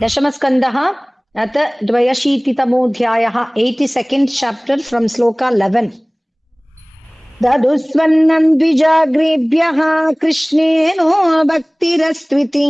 दशमस्कन्धः अथ 82तमोऽध्यायः 82nd chapter from श्लोका 11. ददुस्वन्नं द्विजाग्रेभ्यः कृष्णेनो भक्तिरस्त्विति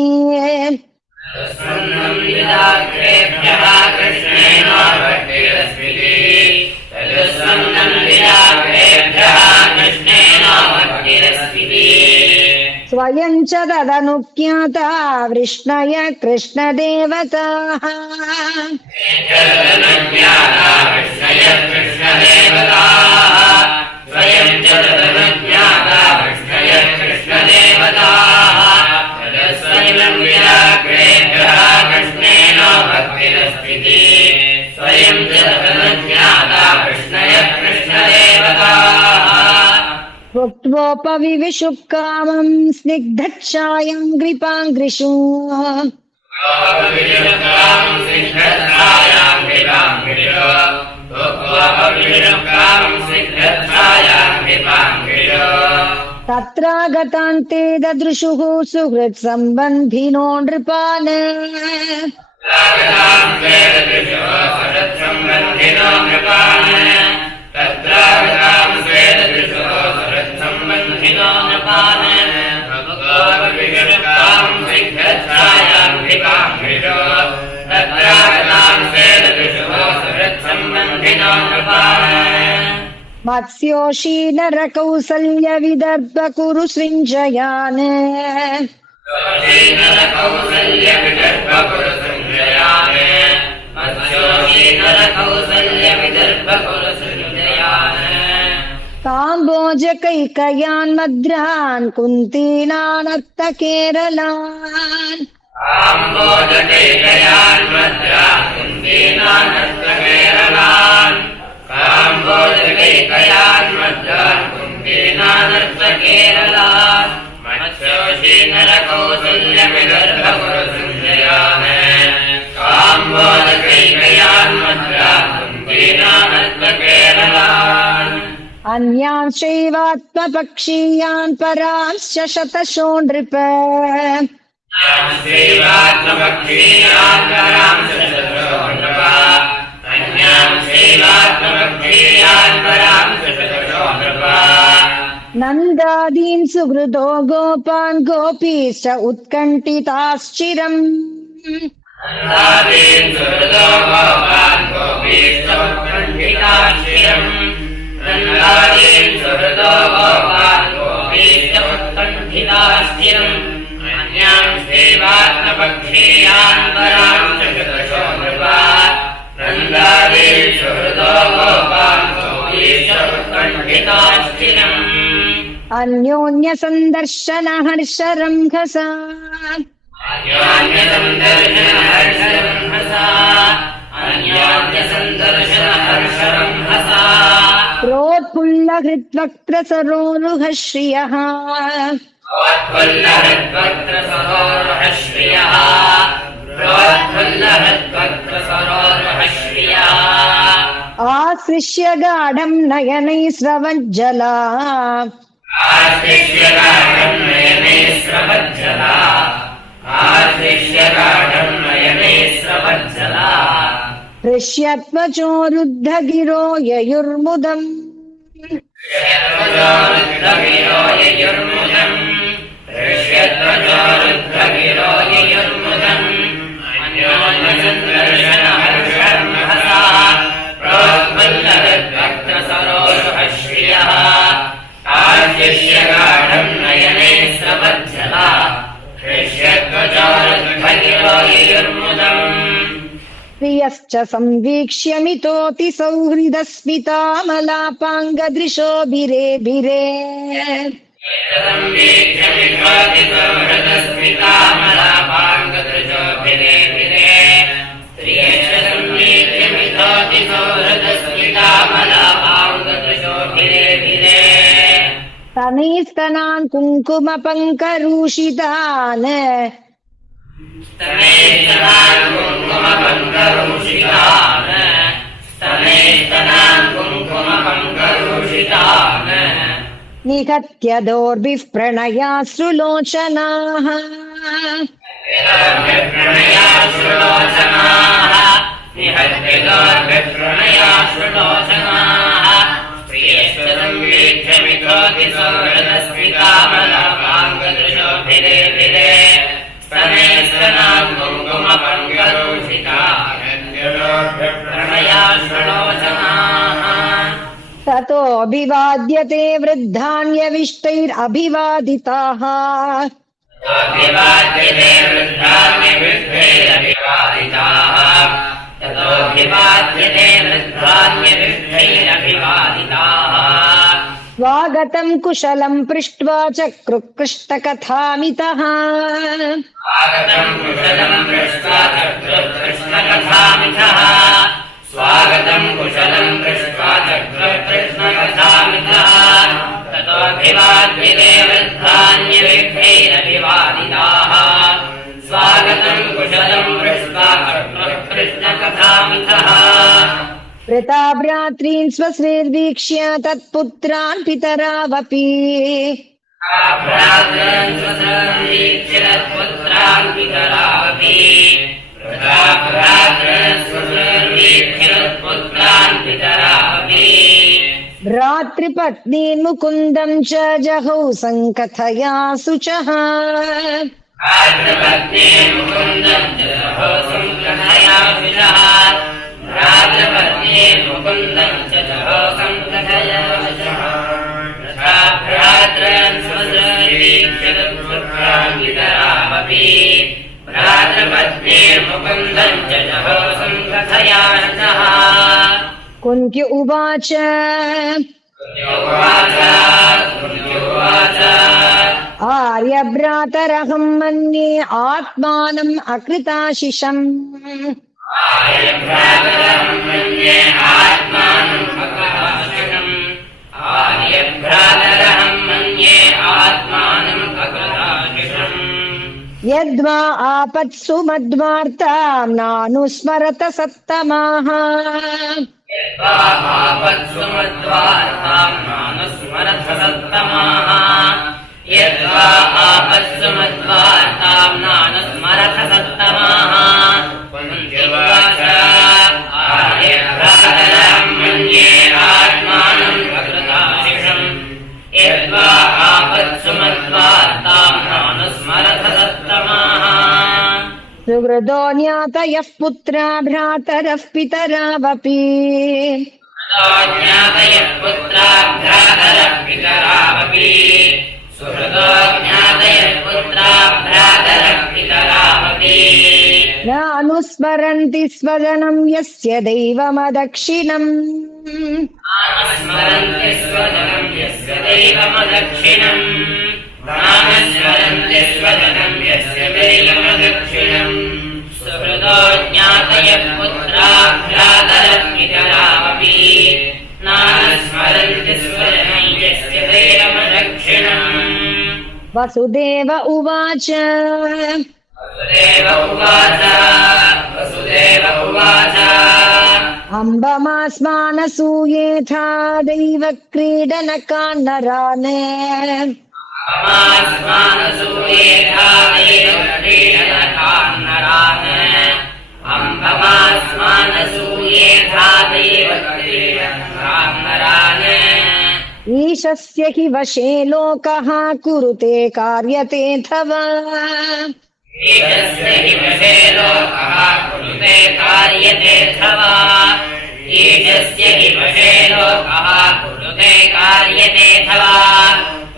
स्वयं च तदनुज्ञाता वृष्णय कृष्णदेवताः भुक्त्वोपविविशुकामं स्निग्धच्छायां कृपाङ्घ्रिषु तत्रागतान्ते ददृशुः सुहृत्सम्बन्धिनो नृपान् मत्स्योषी नरकौसल्य विदर्भ कुरु सृञ्जयान् काम्बोजकैकयान् मद्रान् कुन्तीनानर्त केरलान् अन्यान् चैवात्मपक्षीयान् परांश्च शतशो नृप नन्दादीन् सुहृदो गोपान् गोपीश्च उत्कण्ठिताश्चिरम् अन्योन्य संदर्शन हर्षरंघसा प्रोत्फुल्ल हृद्वक्त्र सरोरुह श्रियः आश्लिष्य गाढं नयनैः स्रवज्जला हृष्यत्वचोरुद्धगिरो ययुर्मुदम् प्रियश्च संवीक्ष्य मितोति सौहृदस्मितामलापाङ्गदृशो भिरे भिरे तनैस्तनान् कुङ्कुमपङ्करूषितान् निहत्य दोर्भिः प्रणयाश्रुलोचनाः प्रणयाश्रुलोचनाः निहत्यगोर्भिप्रणयाश्रुलोचनाः प्रियश्वसंवीक्ष्यमिथोति सौहृदस्मितामलापाङ्गदृशोभिरे स्तनेस्तनात् कुङ्कुमपङ्कदूषिताः प्रणयाश्रुलोचनाः ततोऽभिवाद्यते वृद्धान्यविष्टैरभिवादिताः अभिवाद्यते वृद्धान्यविष्टैरभिवादिताः ततोऽभिवाद्यते वृद्धान्यविष्टैरभिवादिताः स्वागतं कुशलं पृष्ट्वा चक्रुकृष्टकथामितः स्वागतं कुशलं पृष्ट्वा चक्रुकृष्टकथामितः स्वागतं कुशलं पृष्ट्वा चक्रुकृष्टकथामितः ततोऽभिवाद्यते वृद्धान्यविष्टैरभिवादिताः स्वागतं कुशलं पृष्ट्वा चक्रुकृष्टकथामितः वृता भ्रातॄन् स्वश्रीर्वीक्ष्य तत्पुत्रान् पितरावपि भ्रातॄन् स्वश्रीर्वीक्ष्य तत्पुत्रान् पितरावपि भ्रातॄन् स्वश्रीर्वीक्ष्य तत्पुत्रान् पितरावपि भ्रातृपत्नीन् मुकुन्दं च जहौ सङ्कथया शुचः भ्रातृपत्नीन् मुकुन्दं च जहौ सङ्कथया शुचः भ्रातृपत्नीन् मुकुन्दं च जहौ सङ्कथया शुचः भ्रातॄन् स्वश्रीर्वीक्ष्य तत्पुत्रान् पितरावपि भ्रातृपत्नीन् मुकुन्दं च जहौ सङ्कथया शुचः कुन्त्य उवाच आर्यभ्रातरहं मन्ये आत्मानम् अकृताशिषम् आर्यभ्रातरहं मन्ये आत्मानम् अकृताशिषम् आर्यभ्रातरहं मन्ये आत्मानम् अकृताशिषम् यद्वा आपत्सु मद्वार्तां नानुस्मरत सत्तमाः यद्वा आपत्सु मद्वार्तां नानुस्मरत सत्तमाः यद्वा आपत्सु मद्वार्तां नानुस्मरत सत्तमाः कुन्त्युवाच आर्यभ्रातरहं मन्ये आत्मानम् अकृताशिषम् यद्वा आपत्सु मद्वार्तां नानुस्मरत सत्तमाः सुहृदो ज्ञातयः पुत्रा भ्रातरः पितरावपि ज्ञातयः पुत्रा भ्रातरः पितरावपि सुहृदो ज्ञातयः पुत्रा भ्रातरः पितरावपि न अनुस्मरन्ति स्वजनं यस्य दैवमदक्षिणम् स्मरन्ति स्वजनं यस्य दैवमदक्षिणम् स्मरन्ति स्वजनं यस्य दैवमदक्षिणम् सुहृदो ज्ञातयः पुत्रा भ्रातरः पितरावपि स्मरन्ति स्वजनं यस्य दैवमदक्षिणम् वसुदेव उवाच वसुदेव उवाच अम्बमास्मानसूयेथा दैव क्रीडनकान्नरान् अम्बमास्मानसूयेथा दैवक्रीडनकान्नरान् अम्बमास्मानसूयेथा दैवक्रीडनकान्नरान् ईशस्य हि वशे लोकः कुरुते कार्यतेऽथवा ईशस्य हि वशे लोकः कुरुते कार्यतेऽथवा ईशस्य हि वशे लोकः कुरुते कार्यतेऽथवा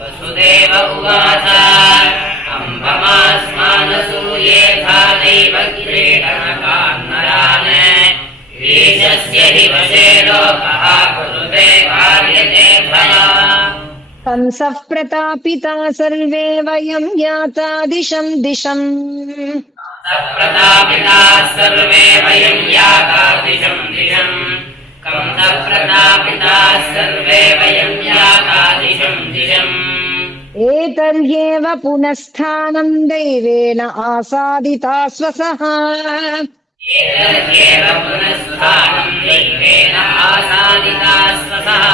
वसुदेव उवाच अम्बमास्मानसूयेथा दैवक्रीडनकान्नरान् ईशस्य हि वशे लोकः कुरुते कार्यतेऽथवा कंसः प्रतापिता सर्वे वयं याता दिशं दिशम् प्रतापिताः सर्वे वयं याता दिशं दिशम् कंसः प्रतापिताः सर्वे वयं याता दिशं दिशम् एतर्ह्येव पुनस्थानं दैवेन आसादिता स्वसः एतद्येव पुनस्थानं दैवेन आसादिता स्वसः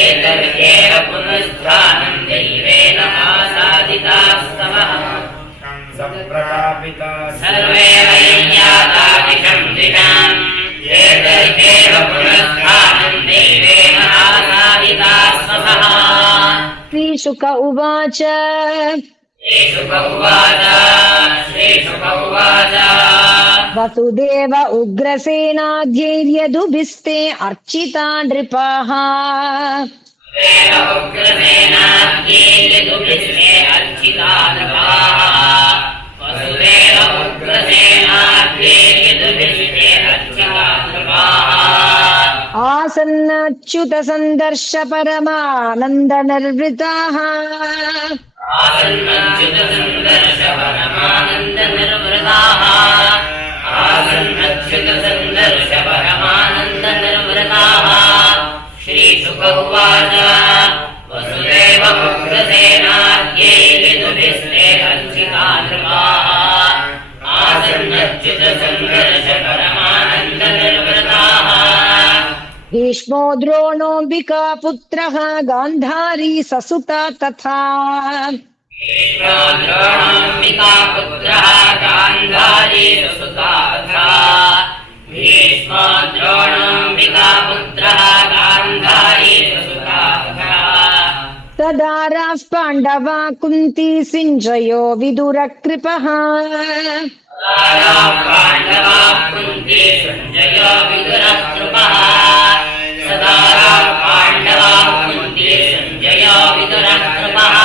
एतद्येव पुनस्थानं दैवेन आसादिता स्वसः सर्वे वैयातादिशं दिशाम् एतैरेव पुनस्थानं देवेन आसादिता स्वसः। श्रीशुक उवाच श्रीशुक उवाच वसुदेव उग्रसेनाध्यैर्यदुभिस्ते अर्चिता नृपाः। आसन्नच्युत सन्दर्श परमानन्द निर्वृताः। श्रीशुक उवाच वसुदेव उग्रसेनाद्यैर्यदुभिस्ते अर्चिता नृपाः आसन्नच्युत सन्दर्श परमानन्द निर्वृताः। भीष्मो द्रोणोऽम्बिका पुत्रः गान्धारी ससुता तथा। भीष्मो द्रोणोऽम्बिका पुत्रः गान्धारी ससुता तथा। भीष्मो द्रोणोऽम्बिका पुत्रः गान्धारी ससुता तथा। तदाराः पाण्डवा कुन्ती सिञ्जयो विदुरकृपः। पाण्डवा कुन्ती सञ्जयो विदुरकृपः। सदा पाण्डवा कुन्ती सञ्जयो विदुरकृपः।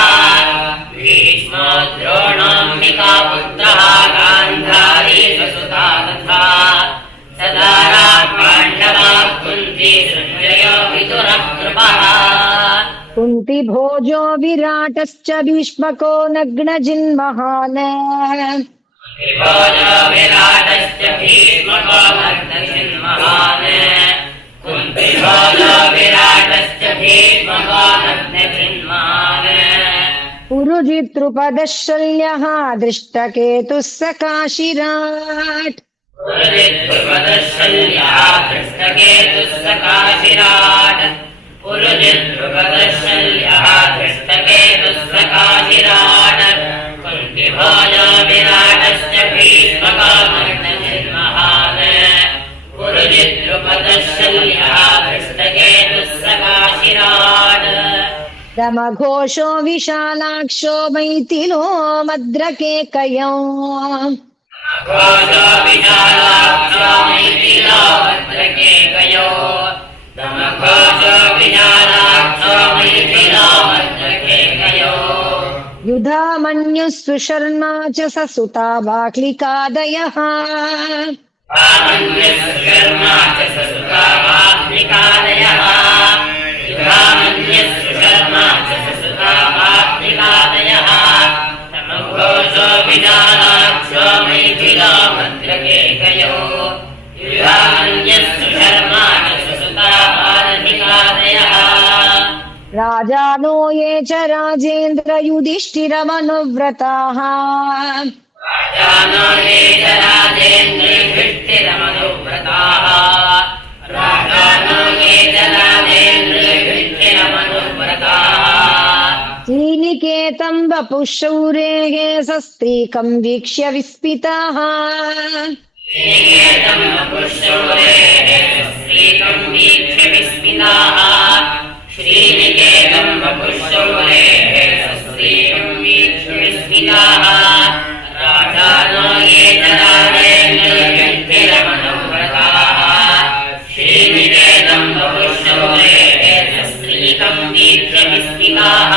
भीष्मो द्रोणोऽम्बिका पुत्रः गान्धारी ससुता तथा। सदा पाण्डवा कुन्ती सञ्जयो विदुरकृपः। कुन्ती भोजो विराटश्च भीष्मको नग्नजिन्महान्। भोजो विराटश्च भीष्मको नग्नजिन्महान्। कुन्ती भोजो विराटश्च भीष्मको नग्नजिन्महान्। पुरुजितृपदः शल्यः दृष्टकेतुः सकाशिराट्। पुरुजितृपदः शल्यः दृष्टकेतुः सकाशिराट्। पुरुजितृपदः शल्यः दृष्टकेतुः सकाशिराट्। कुन्ती भोजो विराटश्च भीष्मको नग्नजिन्महान्। पुरुजितृपदः शल्यः दृष्टकेतुः सकाशिराट्। दमघोषो विशालाक्षो मैथिलो मद्रकेकयो। घोषो विशालाक्षो मैथिलो मद्रकेकयो। दमघोषो विशालाक्षो मैथिलो मद्रकेकयो। युधामन्युः सुशर्मा च ससुता बाक्लिकादयः। युधामन्युः सुशर्मा च ससुता बाक्लिकादयः। युधामन्युः सुशर्मा च ससुता बाक्लिकादयः। दमघोषो विशालाक्षो मैथिलो मद्रकेकयो। युधामन्युः सुशर्मा च ससुता बाक्लिकादयः। राजानो ये च राजेन्द्र युधिष्ठिरमनुव्रताः। राजानो ये च राजेन्द्र युधिष्ठिरमनुव्रताः। राजानो ये च राजेन्द्र युधिष्ठिरमनुव्रताः। श्रीनिकेतं वपुः शौरेः सस्त्रीकं वीक्ष्य विस्मिताः। श्रीनिकेतं वपुः शौरेः सस्त्रीकं वीक्ष्य विस्मिताः। श्रीनिकेतं वपुः शौरेः सस्त्रीकं वीक्ष्य विस्मिताः। राजानो ये च राजेन्द्र युधिष्ठिरमनुव्रताः। श्रीनिकेतं वपुः शौरेः सस्त्रीकं वीक्ष्य विस्मिताः।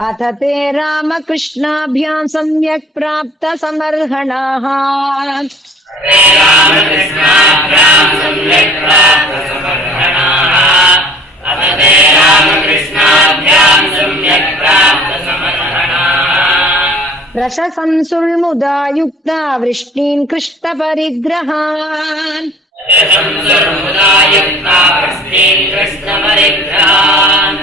अथ ते रामकृष्णाभ्यां सम्यक् प्राप्त समर्हणाः। रामकृष्णाभ्यां सम्यक् प्राप्त समर्हणाः। अथ ते रामकृष्णाभ्यां सम्यक् प्राप्त समर्हणाः। प्रशंसुर्मुदा युक्ता वृष्णीन् कृष्णपरिग्रहान्। प्रशंसुर्मुदा युक्ता वृष्णीन् कृष्णपरिग्रहान्।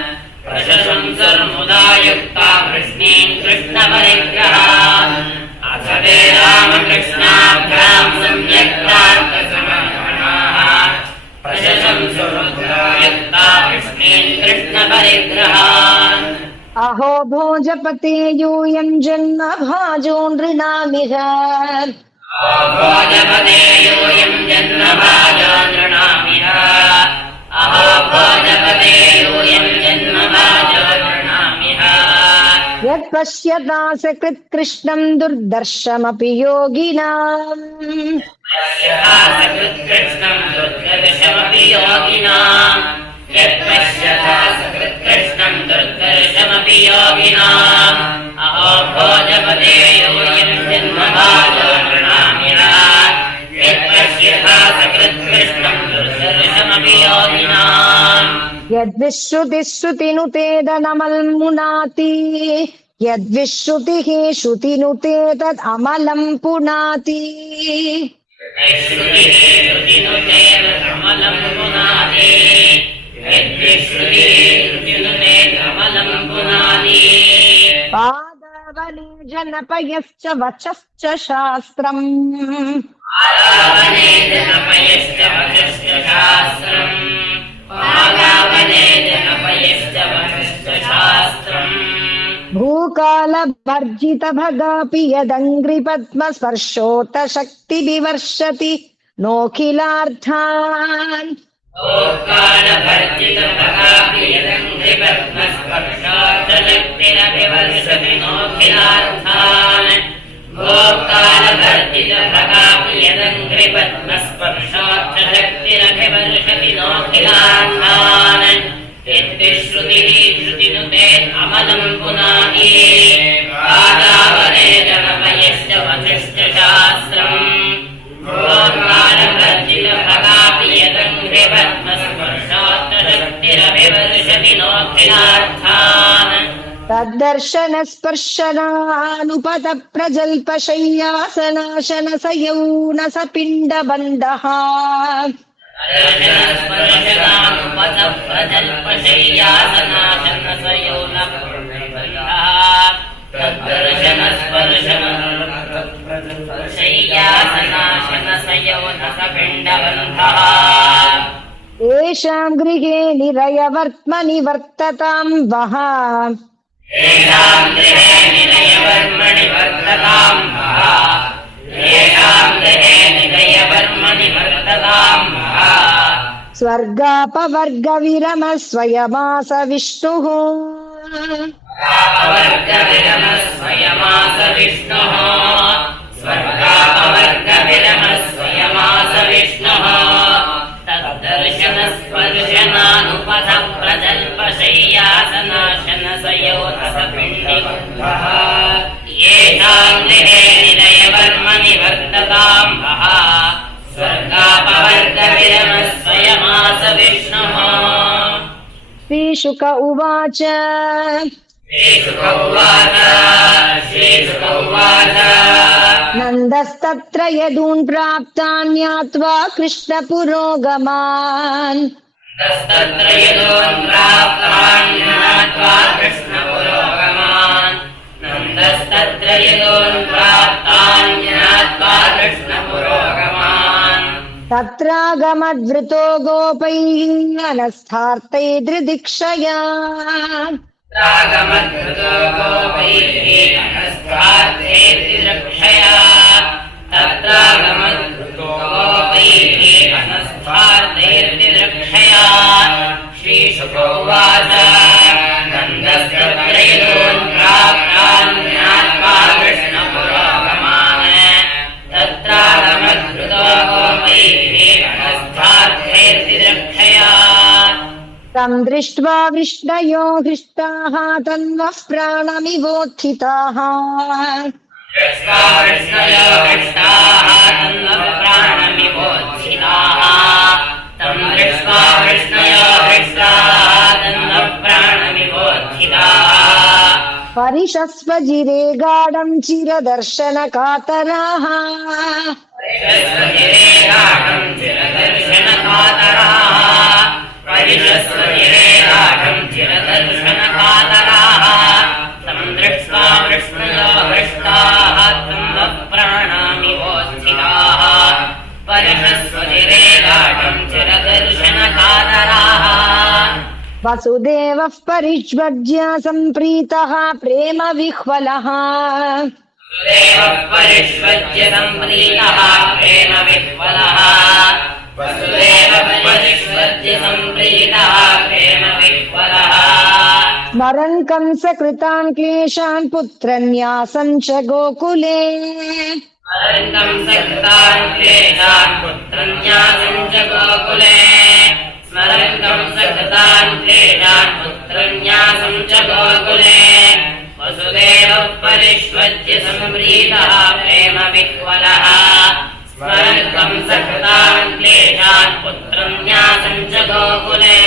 प्रशंसुर्मुदा युक्ता वृष्णीन् कृष्णपरिग्रहान्। अथ ते रामकृष्णाभ्यां सम्यक् प्राप्त समर्हणाः। प्रशंसुर्मुदा युक्ता वृष्णीन् कृष्णपरिग्रहान्। अहो भोजपते यूयं जन्म भाजो नृणामिह भोजपते यूयं जन्मभाजो नृणामिह अहो भोजपते यूयं जन्मभाजो नृणामिह यत्पश्यता सकृत्कृष्णं दुर्दर्शमपि योगिनाम् सकृत्कृष्णं दुर्दर्शमपि योगिनाम् यत्पश्यता सकृत्कृष्णं दुर्दर्शमपि योगिनाम् अहो भोजपते यूयं जन्मभाजो नृणामिह यत्पश्यता सकृत्कृष्णं दुर्दर्शमपि योगिनाम् यद्विश्रुतिश्रुतिनुतेदनमल्मुनाति यद्विश्रुतिः श्रुतिनुते तदमलं पुनाति पादावली जनपयश्च वचश्च शास्त्रम् भूकालभर्जित भगापि यदङ्घ्रिपद्मस्पर्शोत शक्ति विवर्षति नोखिलार्थान् यद्विश्रुतिः श्रुतिनुते अमलं पुनाति पादावने जनपयश्च वचश्च शास्त्रम् भोकालभर्जितभगापि यदङ्घ्रिपद्मस्पर्शात् शक्तिरभिवर्षति नोखिलार्थान् तद्दर्शनस्पर्शनानुपत प्रजल्पशय्यासनाशन सयौन स पिण्डबन्धः येषां गृहे निरयवर्त्मनि वर्ततां वः स्वर्गापवर्गविरम स्वयमास विष्णुः तद्दर्शनस्पर्शनानुपथ प्रजल्पशय्यासनाशन सयोनसपिण्डबन्धः येषां गृहे निलयवर्मणि वर्ततां वः स्वर्गापवर्गविरम स्वयमास विष्णुः। श्रीशुक उवाच नन्दस्तत्र यदून् प्राप्तान् ज्ञात्वा कृष्णपुरोगमान् तत्रागमद्वृतो गोपैः अनस्थार्तैर्दृदीक्षया श्रीशुक उवाच नन्दस्तत्र यदून् प्राप्तान् ज्ञात्वा कृष्णपुरोगमान् तत्रागमद्वृतो गोपैः अनस्थार्थैर्दिदृक्षया तं दृष्ट्वा वृष्णयो हृष्टाः तन्वः प्राणमिवोत्थिताः परिशस्वजिरे गाढं चिरदर्शनकातराः वसुदेवः परिष्वज्य सम्प्रीतः प्रेम विह्वलः वसुदेवः परिष्वज्य सम्प्रीतः प्रेम विह्वलः वसुदेवः परिष्वज्य सम्प्रीतः प्रेम विह्वलः स्मरन् कंसकृतान् क्लेशान् पुत्रन्यासं च गोकुले स्मरन् कंसकृतान् क्लेशान् पुत्रन्यासं च गोकुले स्मरन् कंसकृतान् क्लेशान् पुत्रन्यासं च गोकुले वसुदेवः परिष्वज्य सम्प्रीतः प्रेम विह्वलः स्मरन् कंसकृतान् क्लेशान् पुत्रन्यासं च गोकुले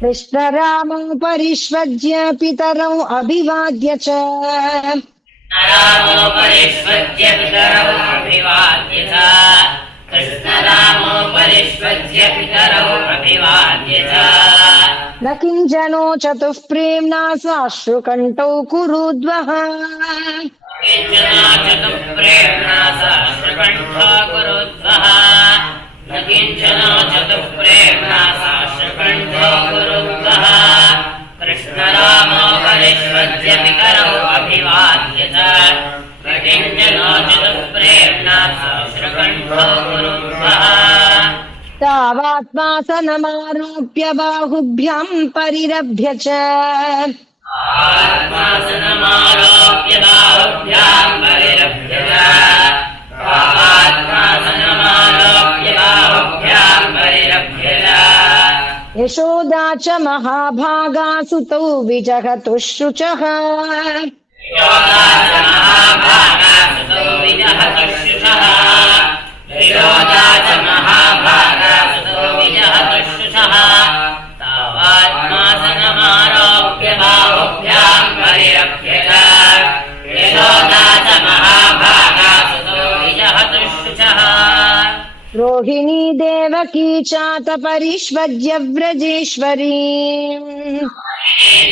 कृष्णरामं परिष्वज्य पितरौ अभिवाद्य च रामो परिष्वज्य पितरौ अभिवाद्य च कृष्णरामो परिष्वज्य पितरौ अभिवाद्य च न किञ्चनो चतुःप्रेम्णा साश्रुकण्ठौ कुरुद्वः किञ्चना चतुःप्रेम्णा साश्रुकण्ठो कुरुद्वः न किञ्चना चतुःप्रेम्णा साश्रुकण्ठो कुरुद्वः कृष्णरामो परिष्वज्य पितरौ अभिवाद्य च न किञ्चना चतुःप्रेम्णा साश्रुकण्ठो कुरुद्वः तावात्मासनमारोप्य बाहुभ्यां परिरभ्य च आत्मासनमारोप्य बाहुभ्यां परिरभ्य च आत्मासनमारोप्य बाहुभ्यां परिरभ्य च यशोदा च महाभागा सुतौ विजहतुः शुचः यशोदा च महाभागा सुतौ विजहतुः शुचः यशोदा च महाभागा सुतौ विजहतुः शुचः तावात्मासनमारोप्य बाहुभ्यां परिरभ्य च यशोदा च महाभागा सुतौ विजहतुः शुचः रोहिणी देवकी चात परिष्वज्य व्रजेश्वरी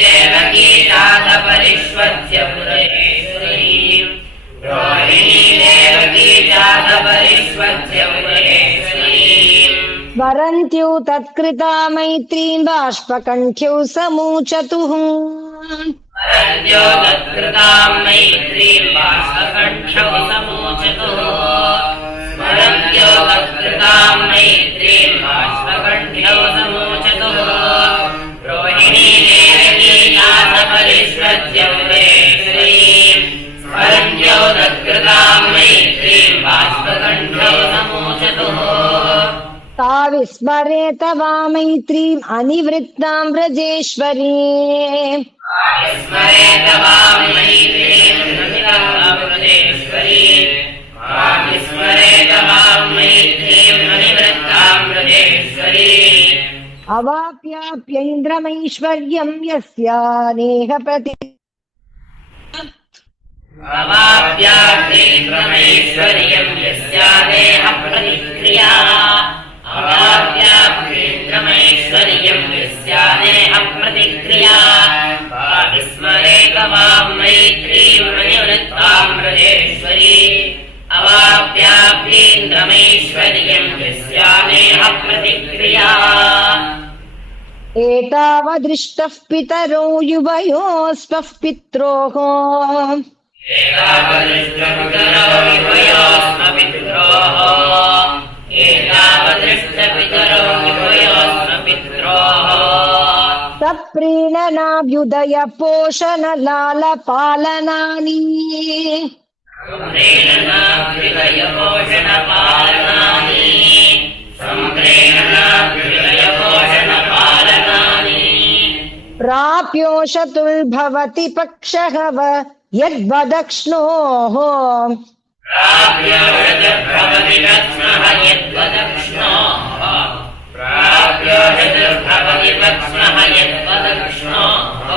देवकी चात परिष्वज्य व्रजेश्वरीम् रोहिणी देवकी चात परिष्वज्य व्रजेश्वरीम् स्मरन्त्यो तत्कृता मैत्रीं बाष्पकण्ठ्यौ समूचतुः स्मरन्त्यो तत्कृतां मैत्रीं बाष्पकण्ठ्यौ समूचतुः स्मरन्त्यो तत्कृतां मैत्रीं बाष्पकण्ठ्यौ समूचतुः रोहिणी देवकी चात परिष्वज्य व्रजेश्वरीम् स्मरन्त्यो तत्कृतां मैत्रीं बाष्पकण्ठ्यौ समूचतुः ता विस्मरेत वा मैत्रीम् अनिवृत्तां व्रजेश्वरी विस्मरेत वां मैत्रीं अनिवृत्तां व्रजेश्वरीम् विस्मरेत वां मैत्रीं अनिवृत्तां व्रजेश्वरीम् अवाप्याप्यैन्द्रमैश्वर्यं यस्यानेह प्रति अवाप्याप्यैन्द्रमैश्वर्यं यस्यानेह प्रतिक्रिया अवाप्याप्यैन्द्रमैश्वर्यं यस्यानेह प्रतिक्रिया विस्मरेत वां मैत्रीं अनिवृत्तां व्रजेश्वरी अवाप्याप्यैन्द्रमैश्वर्यं यस्यानेह प्रतिक्रिया एतावदृष्टः पितरो युवयोस्त्वः पित्रोः एतावदृष्टपितरो युवयोस्मपित्रोः एतावदृष्टपितरो युवयोस्मपित्रोः सप्रीणनाभ्युदय पोषण लालपालनानि सम्प्रेणनाभ्युदयपोषणपालनानि सम्प्रेणनाभ्युदयपोषणपालनानि प्राप्योषतुर्भवति पक्षः यद्वदक्ष्णोः प्राप्योषतुर्भवति पक्ष्णः यद्वदक्ष्णोः प्राप्योषतुर्भवति पक्ष्णः यद्वदक्ष्णोः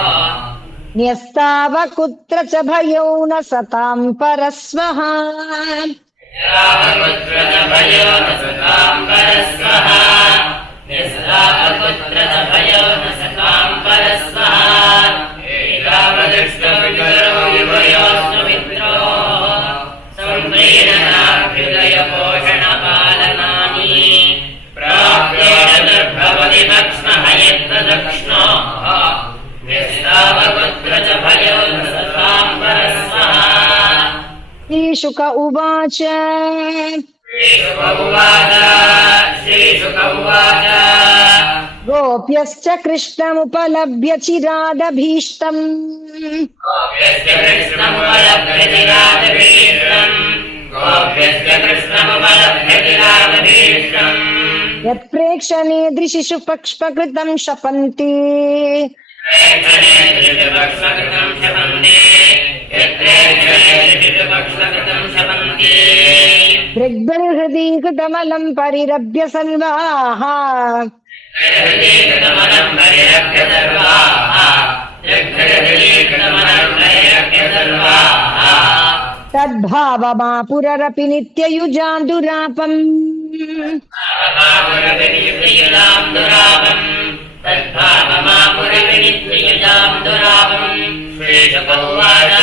न्यस्तावकुत्र च भयो न सतां परस्वः यावकुत्र च भयो न सतां परस्वः यस्तावकुत्र च भयो न सतां परस्वः एतावदृष्टपितरो युवयोस्मपित्रोः सम्प्रीणनाभ्युदयपोषणपालनानि प्राप्योषतुर्भवति पक्ष्णः यद्वदक्ष्णोः श्रीशुक उवाच श्रीशुक उवाच श्रीशुक उवाच गोप्यश्च कृष्णमुपलभ्य चिरादभीष्टम् गोप्यस्य कृष्णमुपलभ्य चिरादभीष्टम् गोप्यस्य कृष्णमुपलभ्य चिरादभीष्टम् यत्प्रेक्षणे दृशिषु पक्ष्पकृतं शपन्ति प्रेक्षणे दृष्टिपक्षकृतं शपन्ति यत्प्रेक्षणे दृष्टिपक्षकृतं शपन्ति दृग्बिर्हृदि कृतमलं परिरभ्य सर्वाः कृतमलं परिरभ्य सर्वाः कृतमलं परिरभ्य सर्वाः तद्भावमापुररपि नित्ययुजां दुरापम् भावमापुरविनित्ययुजां दुरापम् तद्भावमापुरविनित्ययुजां दुरापम् श्रीशुक उवाच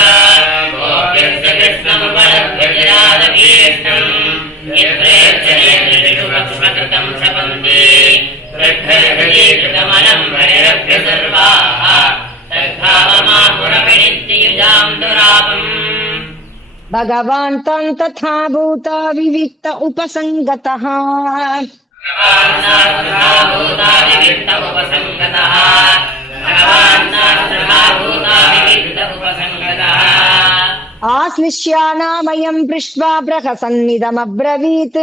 गोप्यस्य कृष्णमुपलभ्य चिरादभीष्टम् यत्प्रेक्षणे दृशिषु पक्ष्मकृतं शपन्ति कृतमलं परिरभ्य सर्वाः तद्भावमापुरविनित्ययुजां दुरापम् भगवान् तान् तथा भूता विविक्त उपसङ्गतः आश्लिष्यानामयं पृष्ट्वा प्रहसन्निदमब्रवीत्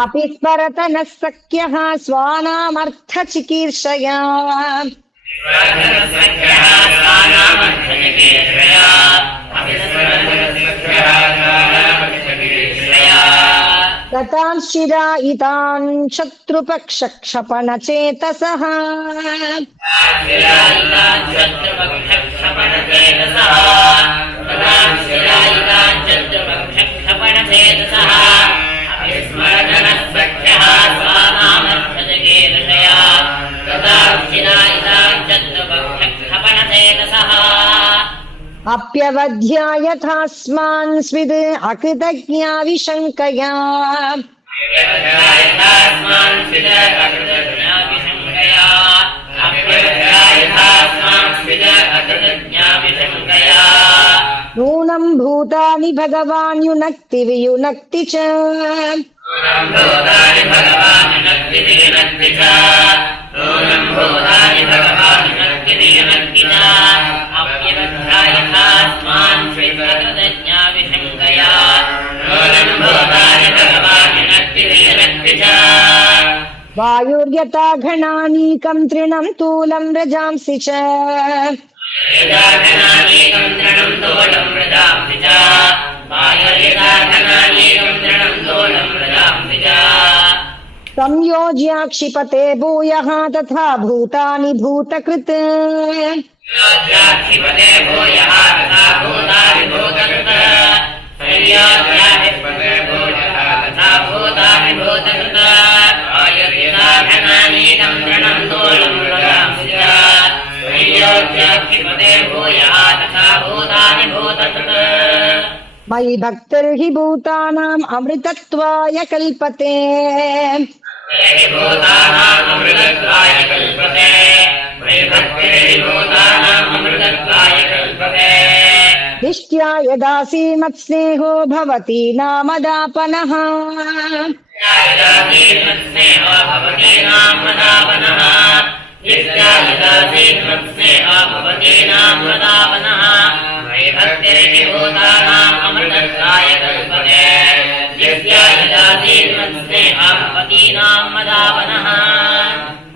अपि स्मरत नः सख्यः स्वानामर्थचिकीर्षया ततां शिरायितान् शत्रुपक्षक्षपणचेतसः अप्यवध्यायथास्मान् स्विद् अकृतज्ञा विशङ्कया नूनं भूतानि भगवान् युनक्ति वियुनक्ति च वायुर्यथा घनानीकं तृणं तूलं रजांसि च संयोज्याक्षिपते भूयः तथा भूतानि भूतकृत् मयि भक्तिर्हि भूतानाम् अमृतत्वाय कल्पते दिष्ट्या यदासी मत्स्नेहो भवति नामदापनः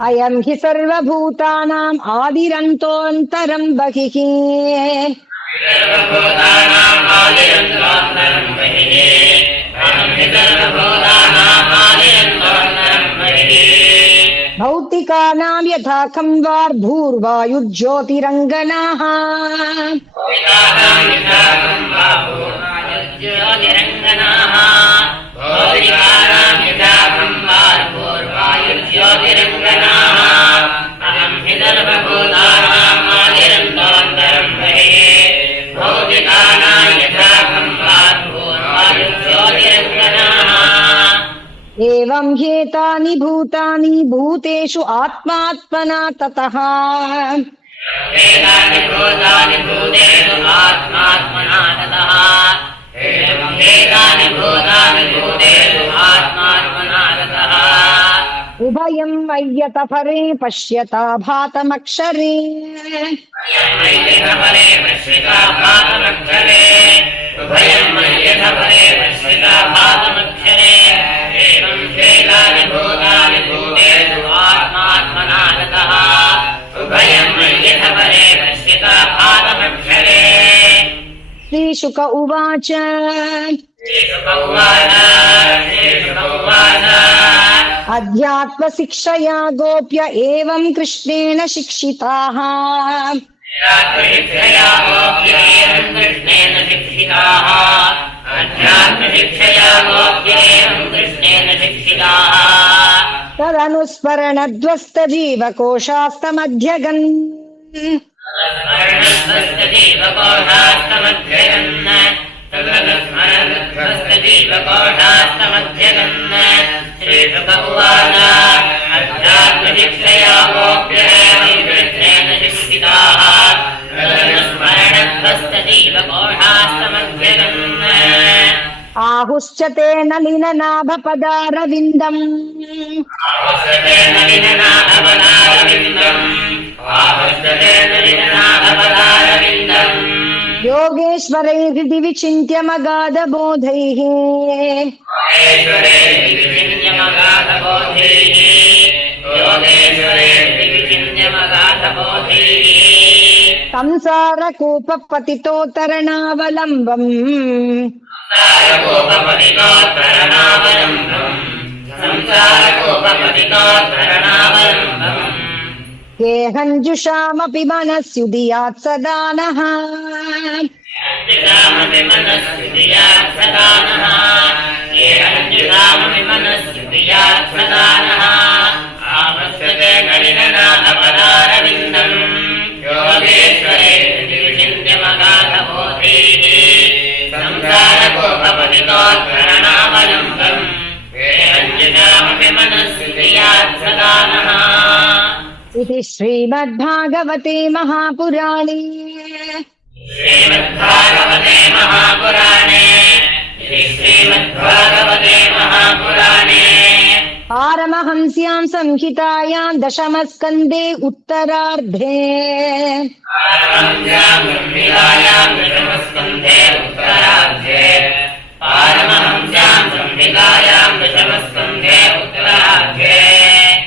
अयं हि सर्वभूतानाम् आदिरन्तोऽन्तरं बहिः भौतिकानां यथा खम्वार्भूर्वायुज्योतिरङ्गनाः ज्योतिरङ्गनाः अहं हि सर्वभूतानाम् आदिरन्तोऽन्तरं एवं ह्येतानि भूतानि भूतेषु आत्मात्मना ततः एतानि भूतानि भूतेषु आत्मात्मना ततः एवं एतानि भूतानि भूतेषु आत्मात्मना ततः उभयं मय्यत परे पश्यता भातमक्षरे मय्यथपरे पश्यता भातमक्षरे उभयं मय्यथपरे पश्यता भातमक्षरे एवं एतानि भूतानि भूतेषु आत्मात्मना ततः उभयं मय्यथपरे पश्यता भातमक्षरे श्रीशुक उवाच श्रीशुक उवाच अध्यात्मशिक्षया गोप्य एवं कृष्णेन शिक्षिताः अध्यात्मशिक्षया गोप्येवं कृष्णेन शिक्षिताः अध्यात्मशिक्षया गोप्येवं कृष्णेन शिक्षिताः तदनुस्मरणध्वस्तजीवकोशास्तमध्यगन् श्रीशुक उवाच अध्यात्मशिक्षया गोप्येवं कृष्णेन शिक्षिताः तदनुस्मरणध्वस्तजीवकोशास्तमध्यगन् आहुश्च ते नलिननाभपदारविन्दम् योगेश्वरैर्हृदि विचिन्त्य मगाधबोधैः संसारकूपपतितोत्तरणावलम्बम् केहञ्जुषामपि मनस्युदीयात् सदा नः इति श्रीमद्भागवते महापुराणे पारमहंस्यां संहितायां दशमस्कन्धे उत्तरार्धे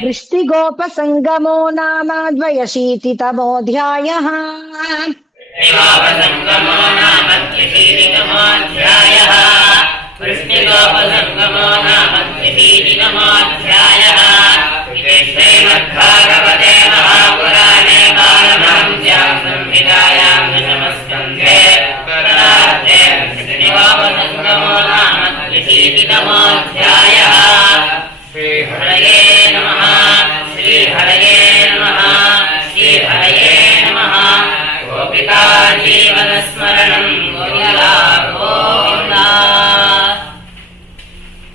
वृष्टिगोपसङ्गमो नाम द्व्यशीतितमोऽध्यायः वृष्टिगोपसङ्गमो नाम 3